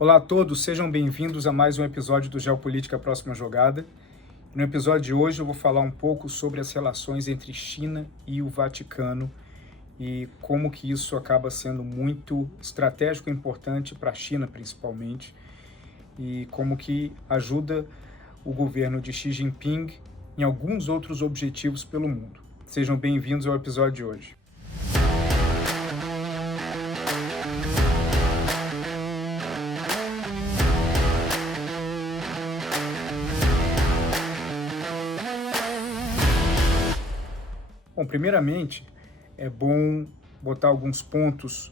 Olá a todos, sejam bem-vindos a mais um episódio do Geopolítica Próxima Jogada. No episódio de hoje eu vou falar um pouco sobre as relações entre China e o Vaticano e como que isso acaba sendo muito estratégico e importante para a China principalmente e como que ajuda o governo de Xi Jinping em alguns outros objetivos pelo mundo. Sejam bem-vindos ao episódio de hoje. Bom, primeiramente, é bom botar alguns pontos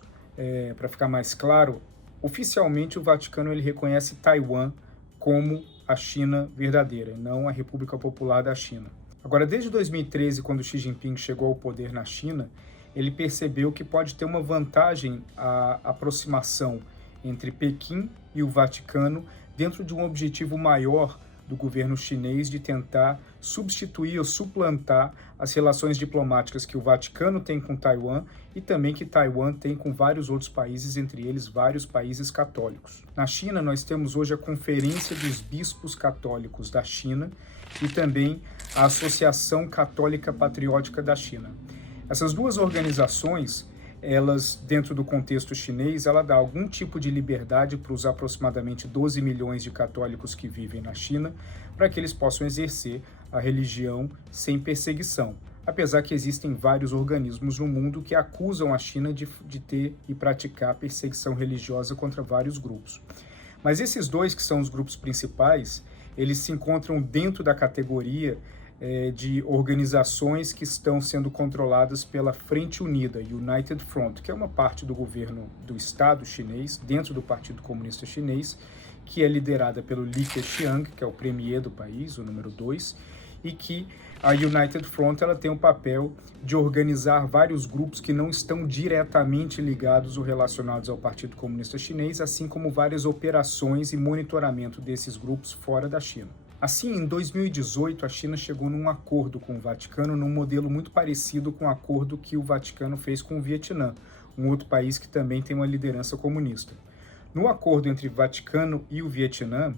para ficar mais claro. Oficialmente, o Vaticano ele reconhece Taiwan como a China verdadeira, e não a República Popular da China. Agora, desde 2013, quando Xi Jinping chegou ao poder na China, ele percebeu que pode ter uma vantagem a aproximação entre Pequim e o Vaticano dentro de um objetivo maior do governo chinês de tentar substituir ou suplantar as relações diplomáticas que o Vaticano tem com Taiwan e também que Taiwan tem com vários outros países, entre eles vários países católicos. Na China, nós temos hoje a Conferência dos Bispos Católicos da China e também a Associação Católica Patriótica da China. Essas duas organizações, elas, dentro do contexto chinês, ela dá algum tipo de liberdade para os aproximadamente 12 milhões de católicos que vivem na China, para que eles possam exercer a religião sem perseguição. Apesar que existem vários organismos no mundo que acusam a China de ter e praticar perseguição religiosa contra vários grupos. Mas esses dois, que são os grupos principais, eles se encontram dentro da categoria de organizações que estão sendo controladas pela Frente Unida, United Front, que é uma parte do governo do Estado chinês, dentro do Partido Comunista Chinês, que é liderada pelo Li Keqiang, que é o premier do país, o número 2, e que a United Front ela tem o papel de organizar vários grupos que não estão diretamente ligados ou relacionados ao Partido Comunista Chinês, assim como várias operações e monitoramento desses grupos fora da China. Assim, em 2018, a China chegou num acordo com o Vaticano, num modelo muito parecido com o acordo que o Vaticano fez com o Vietnã, um outro país que também tem uma liderança comunista. No acordo entre o Vaticano e o Vietnã,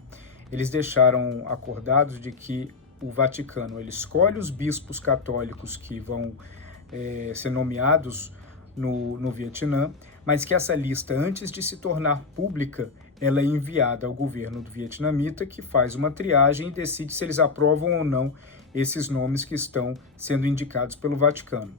eles deixaram acordados de que o Vaticano ele escolhe os bispos católicos que vão ser nomeados no Vietnã, mas que essa lista, antes de se tornar pública, ela é enviada ao governo do vietnamita, que faz uma triagem e decide se eles aprovam ou não esses nomes que estão sendo indicados pelo Vaticano.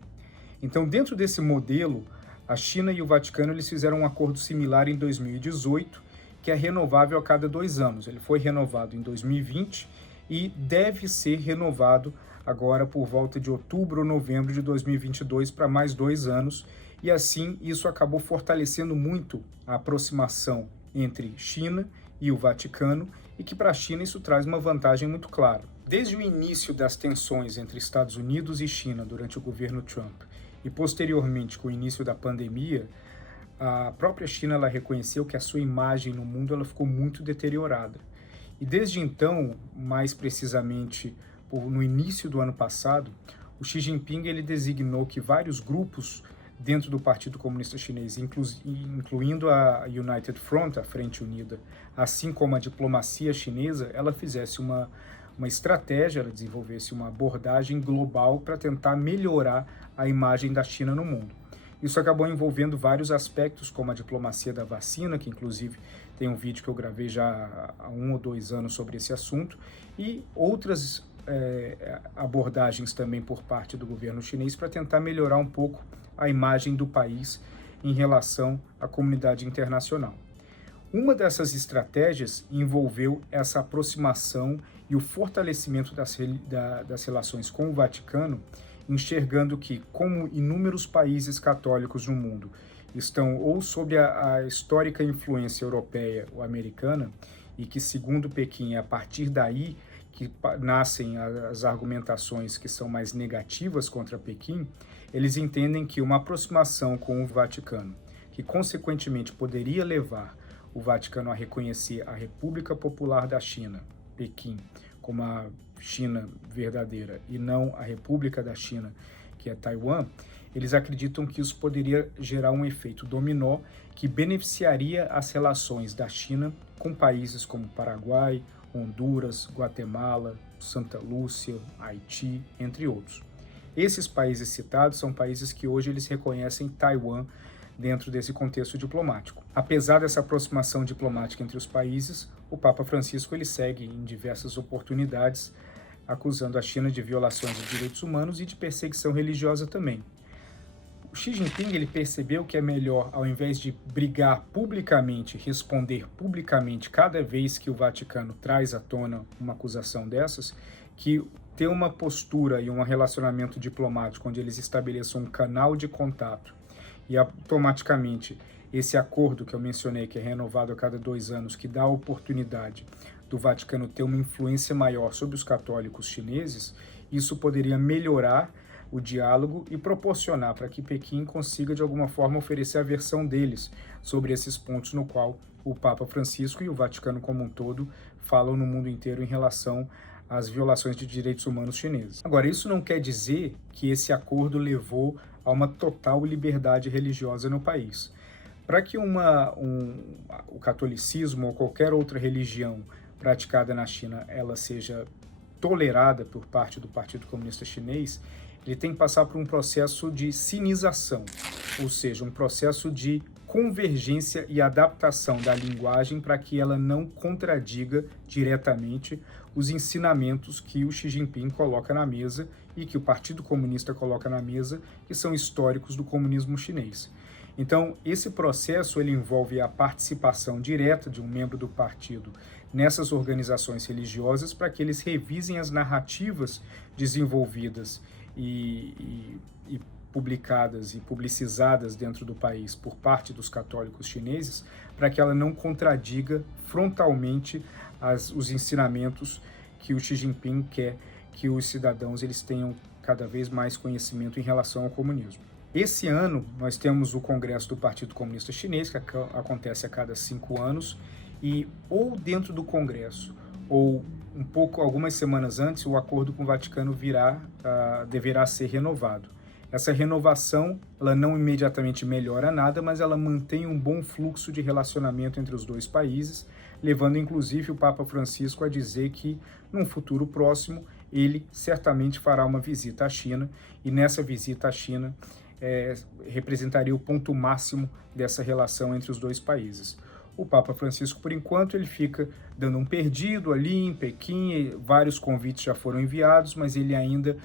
Então, dentro desse modelo, a China e o Vaticano eles fizeram um acordo similar em 2018, que é renovável a cada 2 anos. Ele foi renovado em 2020 e deve ser renovado agora por volta de outubro ou novembro de 2022 para mais 2 anos. E assim, isso acabou fortalecendo muito a aproximação entre China e o Vaticano, e que para a China isso traz uma vantagem muito clara. Desde o início das tensões entre Estados Unidos e China durante o governo Trump e posteriormente com o início da pandemia, a própria China ela reconheceu que a sua imagem no mundo ela ficou muito deteriorada. E desde então, mais precisamente no início do ano passado, o Xi Jinping ele designou que vários grupos dentro do Partido Comunista Chinês, incluindo a United Front, a Frente Unida, assim como a diplomacia chinesa, ela fizesse uma estratégia, ela desenvolvesse uma abordagem global para tentar melhorar a imagem da China no mundo. Isso acabou envolvendo vários aspectos, como a diplomacia da vacina, que inclusive tem um vídeo que eu gravei já há 1 ou 2 anos sobre esse assunto, e outras abordagens também por parte do governo chinês para tentar melhorar um pouco a imagem do país em relação à comunidade internacional. Uma dessas estratégias envolveu essa aproximação e o fortalecimento das relações com o Vaticano, enxergando que, como inúmeros países católicos no mundo estão ou sob a histórica influência europeia ou americana, e que, segundo Pequim, é a partir daí que nascem as argumentações que são mais negativas contra Pequim, eles entendem que uma aproximação com o Vaticano, que consequentemente poderia levar o Vaticano a reconhecer a República Popular da China, Pequim, como a China verdadeira e não a República da China, que é Taiwan, eles acreditam que isso poderia gerar um efeito dominó que beneficiaria as relações da China com países como Paraguai, Honduras, Guatemala, Santa Lúcia, Haiti, entre outros. Esses países citados são países que hoje eles reconhecem Taiwan dentro desse contexto diplomático. Apesar dessa aproximação diplomática entre os países, o Papa Francisco ele segue em diversas oportunidades acusando a China de violações de direitos humanos e de perseguição religiosa também. O Xi Jinping ele percebeu que é melhor, ao invés de brigar publicamente, responder publicamente cada vez que o Vaticano traz à tona uma acusação dessas, que ter uma postura e um relacionamento diplomático onde eles estabeleçam um canal de contato e automaticamente esse acordo que eu mencionei, que é renovado a cada 2 anos, que dá a oportunidade do Vaticano ter uma influência maior sobre os católicos chineses, isso poderia melhorar o diálogo e proporcionar para que Pequim consiga, de alguma forma, oferecer a versão deles sobre esses pontos no qual o Papa Francisco e o Vaticano como um todo falam no mundo inteiro em relação às violações de direitos humanos chineses. Agora, isso não quer dizer que esse acordo levou a uma total liberdade religiosa no país. Para que o catolicismo ou qualquer outra religião praticada na China ela seja tolerada por parte do Partido Comunista Chinês, ele tem que passar por um processo de sinização, ou seja, um processo de convergência e adaptação da linguagem para que ela não contradiga diretamente os ensinamentos que o Xi Jinping coloca na mesa e que o Partido Comunista coloca na mesa, que são históricos do comunismo chinês. Então, esse processo ele envolve a participação direta de um membro do partido nessas organizações religiosas para que eles revisem as narrativas desenvolvidas e publicadas e publicizadas dentro do país por parte dos católicos chineses, para que ela não contradiga frontalmente os ensinamentos que o Xi Jinping quer que os cidadãos eles tenham cada vez mais conhecimento em relação ao comunismo. Esse ano, nós temos o Congresso do Partido Comunista Chinês, que acontece a cada 5 anos, e ou dentro do Congresso, ou algumas semanas antes, o acordo com o Vaticano deverá ser renovado. Essa renovação, ela não imediatamente melhora nada, mas ela mantém um bom fluxo de relacionamento entre os dois países, levando inclusive o Papa Francisco a dizer que, num futuro próximo, ele certamente fará uma visita à China, e nessa visita à China representaria o ponto máximo dessa relação entre os dois países. O Papa Francisco, por enquanto, ele fica dando um perdido ali em Pequim, vários convites já foram enviados, mas ele ainda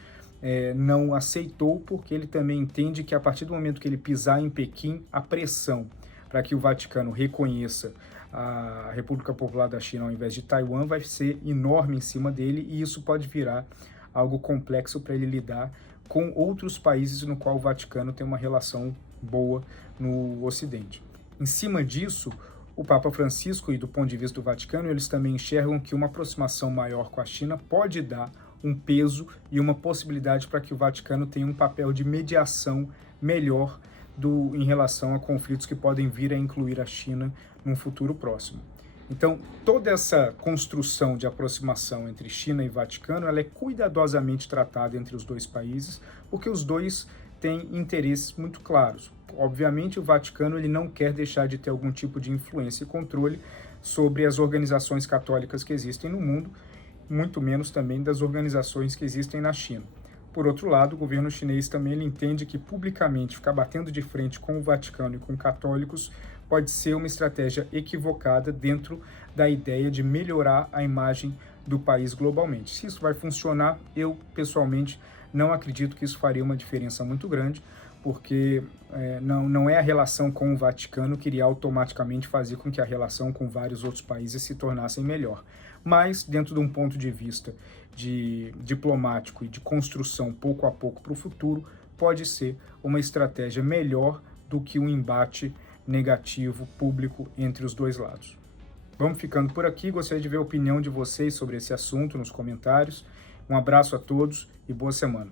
não aceitou, porque ele também entende que a partir do momento que ele pisar em Pequim, a pressão para que o Vaticano reconheça a República Popular da China ao invés de Taiwan vai ser enorme em cima dele, e isso pode virar algo complexo para ele lidar com outros países no qual o Vaticano tem uma relação boa no Ocidente. Em cima disso, o Papa Francisco e do ponto de vista do Vaticano, eles também enxergam que uma aproximação maior com a China pode dar um peso e uma possibilidade para que o Vaticano tenha um papel de mediação melhor em relação a conflitos que podem vir a incluir a China num futuro próximo. Então, toda essa construção de aproximação entre China e Vaticano, ela é cuidadosamente tratada entre os dois países, porque os dois têm interesses muito claros. Obviamente, o Vaticano ele não quer deixar de ter algum tipo de influência e controle sobre as organizações católicas que existem no mundo, muito menos também das organizações que existem na China. Por outro lado, o governo chinês também ele entende que publicamente ficar batendo de frente com o Vaticano e com católicos pode ser uma estratégia equivocada dentro da ideia de melhorar a imagem do país globalmente. Se isso vai funcionar, eu pessoalmente não acredito que isso faria uma diferença muito grande, porque não é a relação com o Vaticano que iria automaticamente fazer com que a relação com vários outros países se tornassem melhor. Mas, dentro de um ponto de vista diplomático e de construção pouco a pouco para o futuro, pode ser uma estratégia melhor do que um embate negativo público entre os dois lados. Vamos ficando por aqui, gostaria de ver a opinião de vocês sobre esse assunto nos comentários. Um abraço a todos e boa semana.